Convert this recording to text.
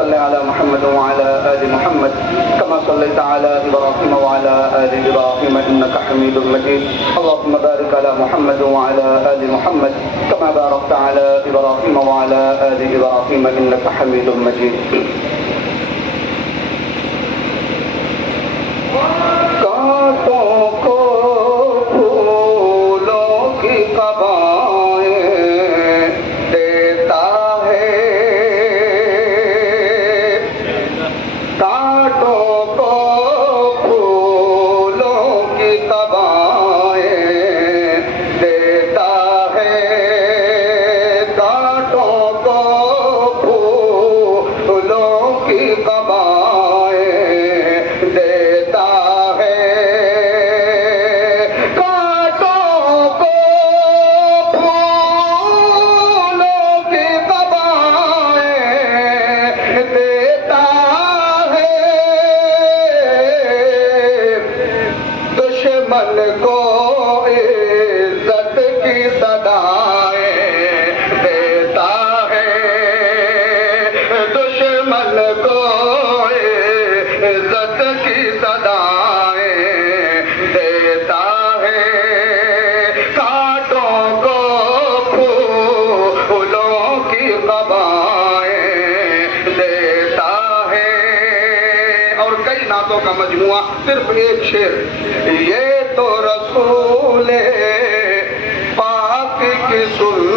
صل على محمد وعلى آل محمد كما صليت على إبراهيم وعلى آل إبراهيم إنك حميد مجيد اللهم بارك على محمد وعلى آل محمد كما باركت على إبراهيم وعلى آل إبراهيم إنك حميد مجيد کانٹوں کو پھولوں کی قبائیں دیتا ہے کانٹوں کو پھولوں کی قبائیں دیتا ہے کانٹوں کو پھولوں کی قبائیں دیتا ہے کانٹوں کو پھولوں کی قبائیں دیتا ہے دشمن کو عزت کی صدائیں دیتا ہے دشمن کو عزت کی صدائیں دیتا ہے کانٹوں کو پھولوں کی قبائیں دیتا ہے اور کئی نعتوں کا مجموعہ صرف ایک شعر یہ تو رسول پاک کی سنت